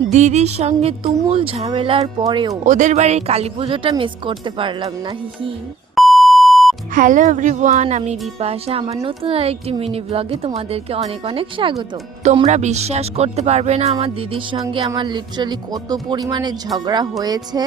দিদির সঙ্গে তুমুল ঝামেলার পরেও ওদের বাড়ির কালী পুজোটা মিস করতে পারলাম না। হিহি। হ্যালো এভরিওয়ান, আমি বিপাশা। আমার নতুন আরেকটি মিনি ব্লগে তোমাদেরকে অনেক অনেক স্বাগত। তোমরা বিশ্বাস করতে পারবে না আমার দিদির সঙ্গে আমার লিটারালি কত পরিমাণে ঝগড়া হয়েছে।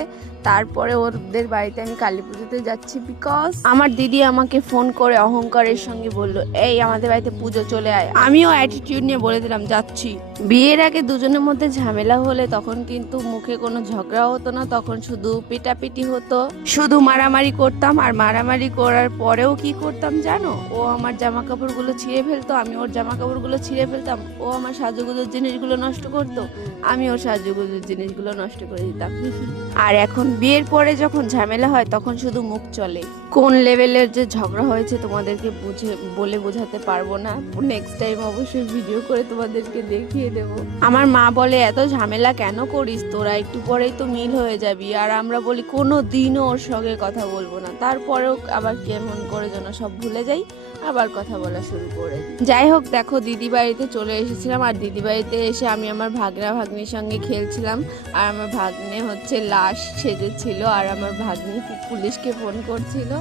তারপরে ওদের বাড়িতে আমি কালী পুজোতে যাচ্ছি বিকজ আমার দিদি আমাকে ফোন করে অহংকারের সঙ্গে বলল, এই আমাদের বাড়িতে পুজো চলে আয়। আমিও অ্যাটিটিউড নিয়ে বলে দিলাম যাচ্ছি। বিয়ের আগে দুজনের মধ্যে ঝামেলা হলে তখন কিন্তু মুখে কোনো ঝগড়া হতো না, তখন শুধু পিটাপিটি হতো, শুধু মারামারি করতাম। আর মারামারি করার পরেও কি করতাম জানো? ও আমার জামা কাপড়গুলো ছিঁড়ে ফেলতো, আমি ওর জামা কাপড়গুলো ছিঁড়ে ফেলতাম। ও আমার সাজুগুজুর জিনিসগুলো নষ্ট করতো, আমি ওর সাজুগুজুর জিনিসগুলো নষ্ট করে দিতাম। আর এখন বিয়ের পরে যখন ঝামেলা হয় তখন শুধু মুখ চলে। কোন লেভেলের যে ঝগড়া হয়েছে তোমাদেরকে বলে বোঝাতে পারবো না। নেক্সট টাইম অবশ্যই ভিডিও করে তোমাদেরকে দেখিয়ে দেব। আমার মা বলে, এত ঝামেলা কেন করিস তোরা, একটু পরেই তো মিল হয়ে যাবি। আর আমরা বলি কোনো দিনও ওর সঙ্গে কথা বলবো না। তারপরেও আবার কেমন করে যেন সব ভুলে যাই, আবার কথা বলা শুরু করে। যাই হোক, দেখো দিদি বাড়িতে চলে এসেছিলাম। আর দিদি বাড়িতে এসে আমি আমার ভাগনা ভাগ্নির সঙ্গে খেলছিলাম। আর আমার ভাগ্নে হচ্ছে লাশ সেজেছিল, আর আমার ভাগ্নি পুলিশকে ফোন করছিল।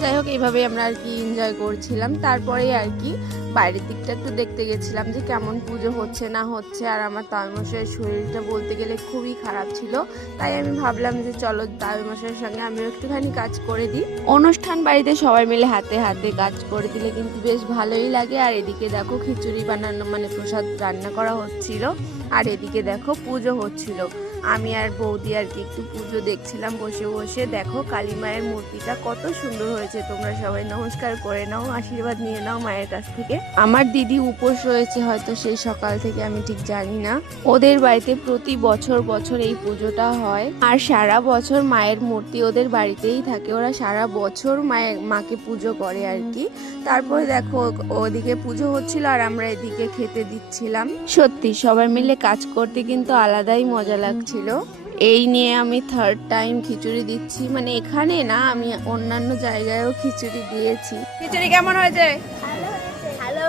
যাই হোক, এইভাবে আমরা আর কি এনজয় করছিলাম। তারপরে আর কি বাইরের দিকটা একটু দেখতে গেছিলাম যে কেমন পুজো হচ্ছে না হচ্ছে। আর আমার তাওমশাইয়ের শরীরটা বলতে গেলে খুবই খারাপ ছিল, তাই আমি ভাবলাম যে চলো তাওমশাইয়ের সঙ্গে আমিও একটুখানি কাজ করে দিই। অনুষ্ঠান বাড়িতে সবাই মিলে হাতে হাতে কাজ করে দিলে কিন্তু বেশ ভালোই লাগে। আর এদিকে দেখো খিচুড়ি বানানো মানে প্রসাদ রান্না করা হচ্ছিল, আর এদিকে দেখো পুজো হচ্ছিল। আমি আর বৌদি আর কি একটু পুজো দেখছিলাম বসে বসে। দেখো কালী মায়ের মূর্তিটা কত সুন্দর হয়েছে। তোমরা সবাই নমস্কার করে নাও, আশীর্বাদ নিয়ে নাও মায়ের কাছ থেকে। আমার দিদি উপোস রয়েছে হয়তো সেই সকাল থেকে, আমি ঠিক জানি না। ওদের বাড়িতে প্রতি বছর বছর এই পুজোটা হয়, আর সারা বছর মায়ের মূর্তি ওদের বাড়িতেই থাকে। ওরা সারা বছর মাকে পুজো করে আর কি। তারপরে দেখো ওদিকে পুজো হচ্ছিল আর আমরা এদিকে খেতে দিচ্ছিলাম। সত্যি সবাই মিলে কাজ করতে কিন্তু আলাদাই মজা লাগছিল। এই নিয়ে আমি থার্ড টাইম খিচুড়ি দিচ্ছি, মানে এখানে না, আমি অন্যান্য জায়গায়ও খিচুড়ি দিয়েছি। খিচুড়ি কেমন হয়েছে? হ্যালো,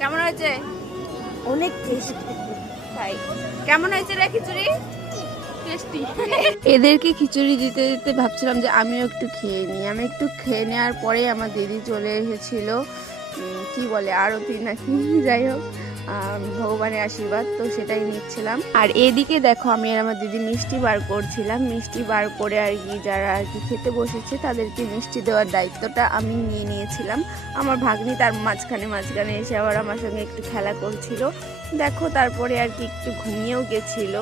কেমন হয়েছে? অনেক টেস্টি। তাই কেমন হয়েছে রে খিচুড়ি? টেস্টি। এদেরকে খিচুড়ি দিতে দিতে ভাবছিলাম যে আমিও একটু খেয়ে নিই। আমি একটু খেয়ে নেওয়ার পরে আমার দিদি চলে এসেছিল, কি বলে আরতি নাকি, যাই হোক ভগবানের আশীর্বাদ, তো সেটাই নিচ্ছিলাম। আর এদিকে দেখো আমি আর আমার দিদি মিষ্টি বার করছিলাম। মিষ্টি বার করে আর কি যারা আর কি খেতে বসেছে তাদেরকে মিষ্টি দেওয়ার দায়িত্বটা আমি নিয়ে নিয়েছিলাম। আমার ভাগ্নি তার মাঝখানে এসে আবার আমার সঙ্গে একটু খেলা করছিল। দেখো তারপরে আর কি একটু ঘুমিয়েও গেছিল।